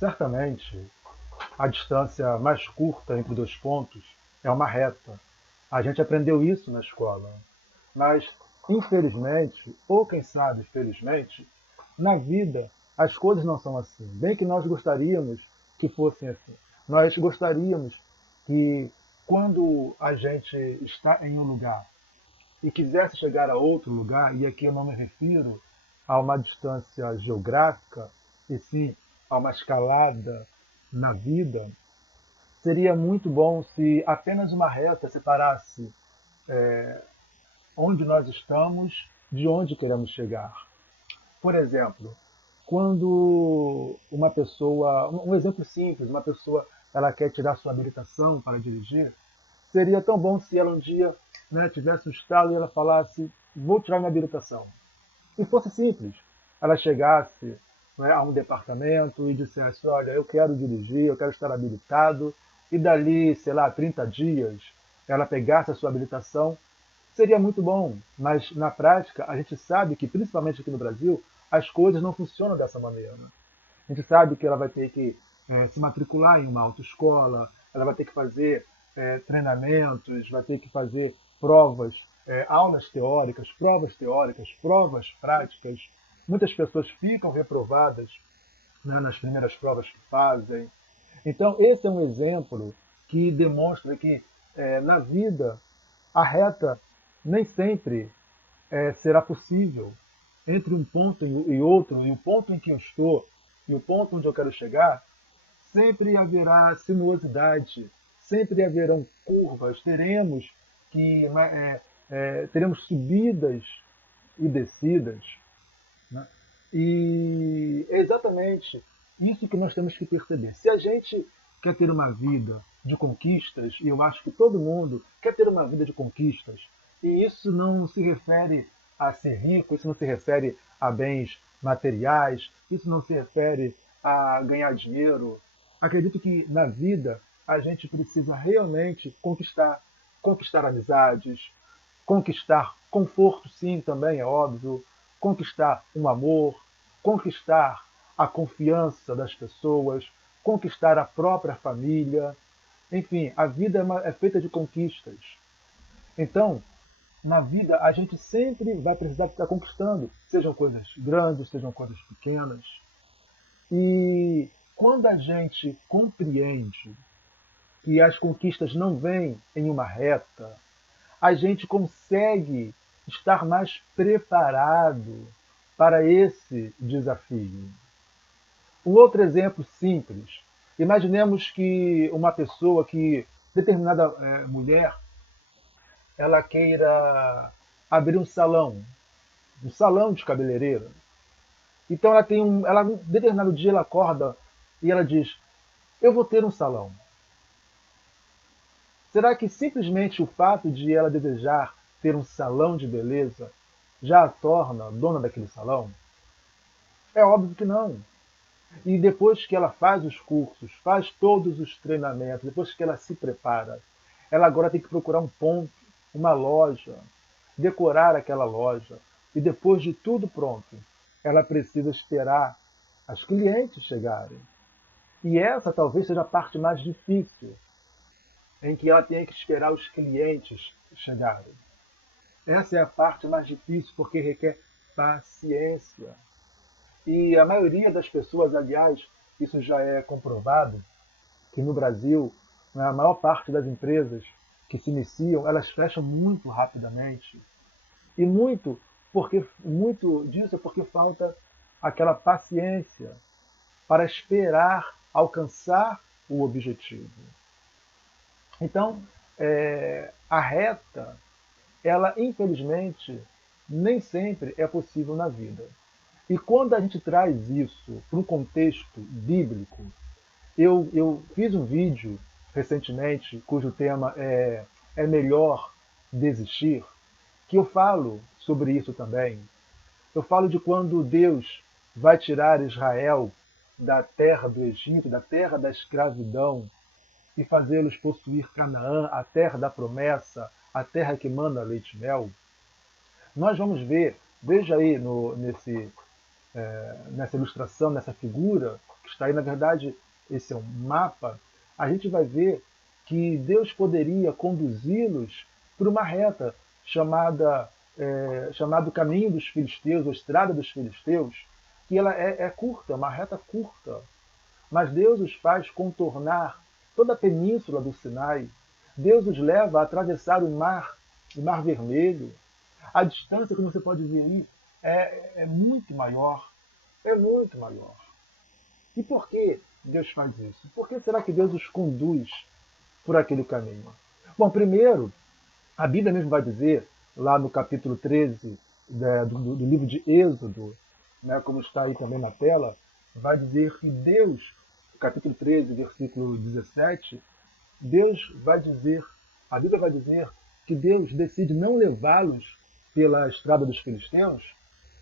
Certamente, a distância mais curta entre dois pontos é uma reta. A gente aprendeu isso na escola. Mas, infelizmente, ou quem sabe felizmente, na vida as coisas não são assim. Bem que nós gostaríamos que fossem assim. Nós gostaríamos que quando a gente está em um lugar e quisesse chegar a outro lugar, e aqui eu não me refiro a uma distância geográfica, e sim a uma escalada na vida, seria muito bom se apenas uma reta separasse onde nós estamos de onde queremos chegar. Por exemplo, quando uma pessoa, um exemplo simples, uma pessoa ela quer tirar sua habilitação para dirigir, seria tão bom se ela um dia, né, tivesse um estalo e ela falasse, vou tirar minha habilitação. E fosse simples. Ela chegasse, né, a um departamento e dissesse, olha, eu quero dirigir, eu quero estar habilitado, e dali, sei lá, 30 dias, ela pegasse a sua habilitação, seria muito bom. Mas, na prática, a gente sabe que, principalmente aqui no Brasil, as coisas não funcionam dessa maneira. A gente sabe que ela vai ter que se matricular em uma autoescola, ela vai ter que fazer treinamentos, vai ter que fazer provas, teóricas, provas práticas. Muitas pessoas ficam reprovadas, né, nas primeiras provas que fazem. Então, esse é um exemplo que demonstra que na vida a reta nem sempre será possível. Entre um ponto e outro, e o ponto em que eu estou e o ponto onde eu quero chegar, sempre haverá sinuosidade, sempre haverão curvas, teremos subidas e descidas. Né? E é exatamente isso que nós temos que perceber. Se a gente quer ter uma vida de conquistas, e eu acho que todo mundo quer ter uma vida de conquistas, e isso não se refere a ser rico, isso não se refere a bens materiais, isso não se refere a ganhar dinheiro. Acredito que na vida a gente precisa realmente conquistar amizades, conquistar conforto, sim, também é óbvio, conquistar um amor, conquistar a confiança das pessoas, conquistar a própria família. Enfim, a vida é feita de conquistas. Então, na vida, a gente sempre vai precisar estar conquistando, sejam coisas grandes, sejam coisas pequenas. E quando a gente compreende que as conquistas não vêm em uma reta, a gente consegue estar mais preparado para esse desafio. Um outro exemplo simples. Imaginemos que uma pessoa que, determinada mulher, ela queira abrir um salão de cabeleireira. Então determinado dia ela acorda e ela diz, eu vou ter um salão. Será que simplesmente o fato de ela desejar ter um salão de beleza já a torna dona daquele salão? É óbvio que não. E depois que ela faz os cursos, faz todos os treinamentos, depois que ela se prepara, ela agora tem que procurar um ponto, uma loja, decorar aquela loja. E depois de tudo pronto, ela precisa esperar as clientes chegarem. E essa talvez seja a parte mais difícil, em que ela tem que esperar os clientes chegarem. Essa é a parte mais difícil porque requer paciência. E a maioria das pessoas, aliás, isso já é comprovado, que no Brasil, né, a maior parte das empresas que se iniciam, elas fecham muito rapidamente. E muito disso é porque falta aquela paciência para esperar alcançar o objetivo. Então, a reta, ela infelizmente nem sempre é possível na vida. E quando a gente traz isso para um contexto bíblico, eu fiz um vídeo recentemente cujo tema é melhor desistir, que eu falo sobre isso também. Eu falo de quando Deus vai tirar Israel da terra do Egito, da terra da escravidão, e fazê-los possuir Canaã, a terra da promessa, a terra que manda leite e mel. Nós vamos ver, veja aí nessa ilustração, nessa figura que está aí, na verdade, esse é um mapa, a gente vai ver que Deus poderia conduzi-los por uma reta chamado Caminho dos Filisteus, ou Estrada dos Filisteus, que ela é curta, uma reta curta. Mas Deus os faz contornar toda a península do Sinai. Deus os leva a atravessar o Mar Vermelho. A distância, como você pode ver aí, é muito maior. É muito maior. E por que Deus faz isso? Por que será que Deus os conduz por aquele caminho? Bom, primeiro, a Bíblia mesmo vai dizer, lá no capítulo 13 do livro de Êxodo, né, como está aí também na tela, vai dizer que Deus, capítulo 13, versículo 17, a Bíblia vai dizer que Deus decide não levá-los pela estrada dos filisteus,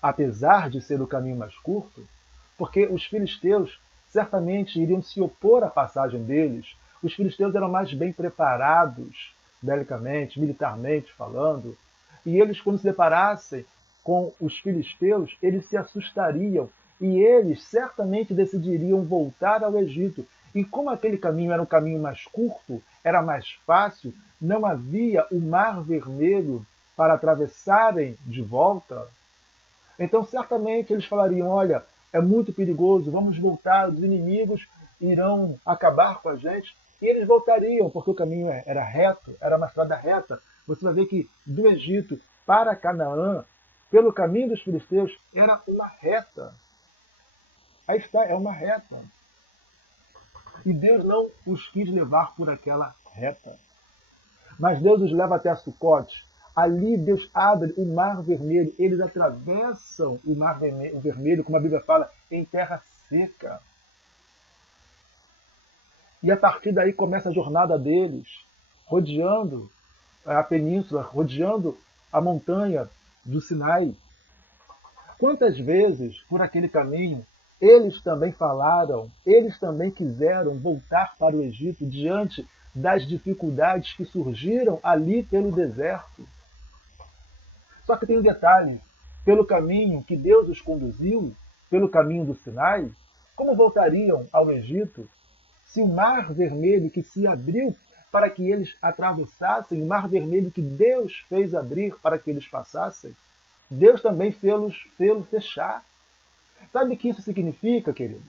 apesar de ser o caminho mais curto, porque os filisteus certamente iriam se opor à passagem deles. Os filisteus eram mais bem preparados, belicamente, militarmente falando, e eles, quando se deparassem com os filisteus, eles se assustariam e eles certamente decidiriam voltar ao Egito. E como aquele caminho era um caminho mais curto, era mais fácil, não havia o Mar Vermelho para atravessarem de volta, então certamente eles falariam, olha, é muito perigoso, vamos voltar, os inimigos irão acabar com a gente. E eles voltariam, porque o caminho era reto, era uma estrada reta. Você vai ver que do Egito para Canaã, pelo caminho dos filisteus, era uma reta. Aí está, é uma reta. E Deus não os quis levar por aquela reta. Mas Deus os leva até Sucote. Ali Deus abre o Mar Vermelho. Eles atravessam o Mar Vermelho, como a Bíblia fala, em terra seca. E a partir daí começa a jornada deles, rodeando a península, rodeando a montanha do Sinai. Quantas vezes, por aquele caminho, eles também falaram, eles também quiseram voltar para o Egito diante das dificuldades que surgiram ali pelo deserto. Só que tem um detalhe, pelo caminho que Deus os conduziu, pelo caminho do Sinai, como voltariam ao Egito se o Mar Vermelho que se abriu para que eles atravessassem, o Mar Vermelho que Deus fez abrir para que eles passassem, Deus também fez-lo fechar. Sabe o que isso significa, querido?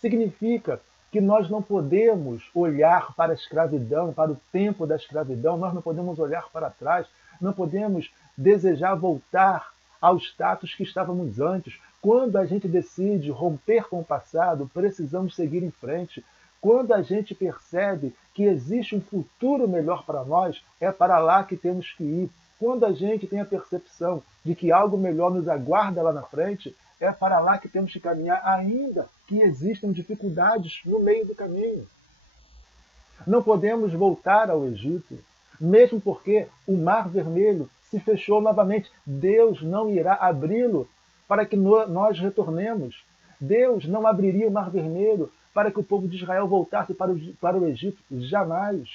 Significa que nós não podemos olhar para a escravidão, para o tempo da escravidão, nós não podemos olhar para trás, não podemos desejar voltar ao status que estávamos antes. Quando a gente decide romper com o passado, precisamos seguir em frente. Quando a gente percebe que existe um futuro melhor para nós, é para lá que temos que ir. Quando a gente tem a percepção de que algo melhor nos aguarda lá na frente, é para lá que temos que caminhar, ainda que existam dificuldades no meio do caminho. Não podemos voltar ao Egito, mesmo porque o Mar Vermelho se fechou novamente. Deus não irá abri-lo para que nós retornemos. Deus não abriria o Mar Vermelho para que o povo de Israel voltasse para o Egito. Jamais.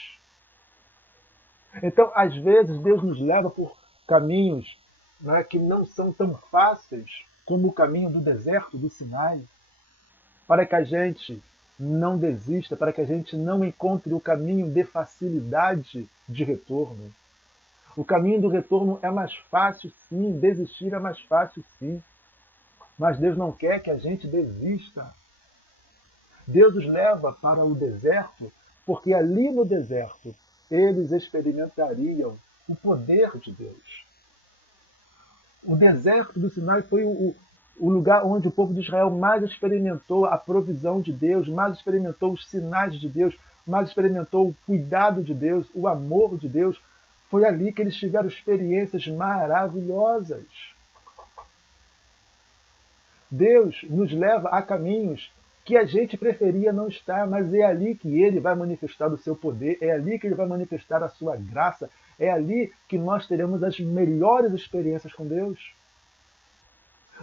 Então, às vezes, Deus nos leva por caminhos, né, que não são tão fáceis como o caminho do deserto do Sinai, para que a gente não desista, para que a gente não encontre o caminho de facilidade de retorno. O caminho do retorno é mais fácil, sim, desistir é mais fácil, sim. Mas Deus não quer que a gente desista. Deus os leva para o deserto, porque ali no deserto eles experimentariam o poder de Deus. O deserto do Sinai foi o lugar onde o povo de Israel mais experimentou a provisão de Deus, mais experimentou os sinais de Deus, mais experimentou o cuidado de Deus, o amor de Deus. Foi ali que eles tiveram experiências maravilhosas. Deus nos leva a caminhos que a gente preferia não estar, mas é ali que Ele vai manifestar o seu poder, é ali que Ele vai manifestar a sua graça, é ali que nós teremos as melhores experiências com Deus.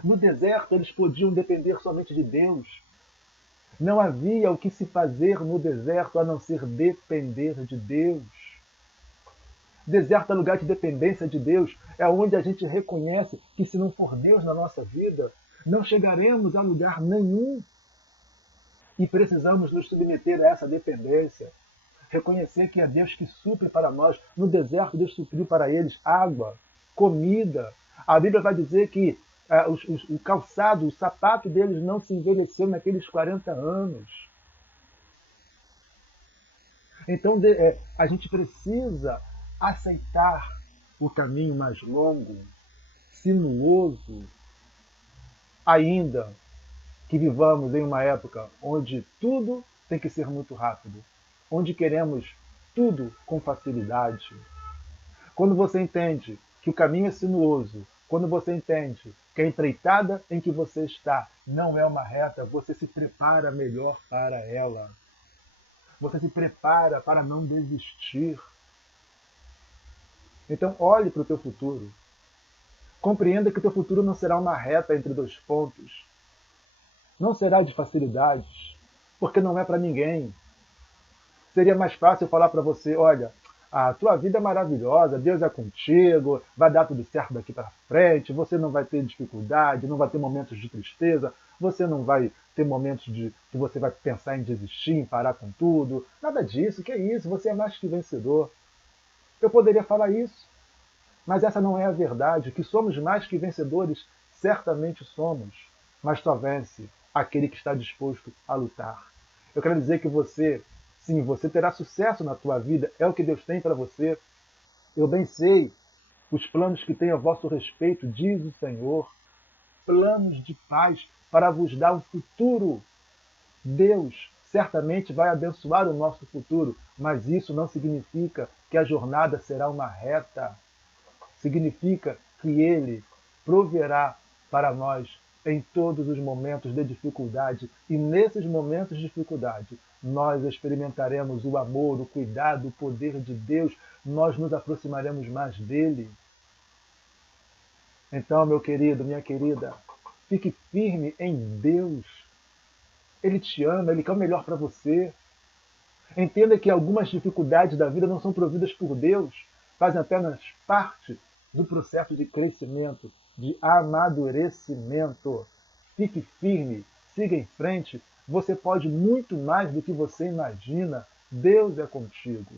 No deserto, eles podiam depender somente de Deus. Não havia o que se fazer no deserto a não ser depender de Deus. Deserto é lugar de dependência de Deus, é onde a gente reconhece que se não for Deus na nossa vida, não chegaremos a lugar nenhum. E precisamos nos submeter a essa dependência. Reconhecer que é Deus que supre para nós. No deserto, Deus supriu para eles água, comida. A Bíblia vai dizer que o calçado, o sapato deles não se envelheceu naqueles 40 anos. Então a gente precisa aceitar o caminho mais longo, sinuoso, ainda que vivamos em uma época onde tudo tem que ser muito rápido, onde queremos tudo com facilidade. Quando você entende que o caminho é sinuoso, quando você entende que a empreitada em que você está não é uma reta, você se prepara melhor para ela. Você se prepara para não desistir. Então olhe para o teu futuro. Compreenda que o teu futuro não será uma reta entre dois pontos. Não será de facilidades, porque não é para ninguém. Seria mais fácil falar para você, olha, a tua vida é maravilhosa, Deus é contigo, vai dar tudo certo daqui para frente, você não vai ter dificuldade, não vai ter momentos de tristeza, você não vai ter momentos de que você vai pensar em desistir, em parar com tudo. Nada disso, que é isso, você é mais que vencedor. Eu poderia falar isso, mas essa não é a verdade. Que somos mais que vencedores, certamente somos, mas só vence aquele que está disposto a lutar. Eu quero dizer que você, sim, você terá sucesso na tua vida, é o que Deus tem para você. Eu bem sei os planos que tem a vosso respeito, diz o Senhor, planos de paz para vos dar um futuro. Deus certamente vai abençoar o nosso futuro, mas isso não significa que a jornada será uma reta. Significa que Ele proverá para nós em todos os momentos de dificuldade, e nesses momentos de dificuldade nós experimentaremos o amor, o cuidado, o poder de Deus, nós nos aproximaremos mais dele. Então, meu querido, minha querida, fique firme em Deus. Ele te ama, Ele quer o melhor para você. Entenda que algumas dificuldades da vida não são providas por Deus, fazem apenas parte do processo de crescimento, de amadurecimento. Fique firme, siga em frente. Você pode muito mais do que você imagina. Deus é contigo.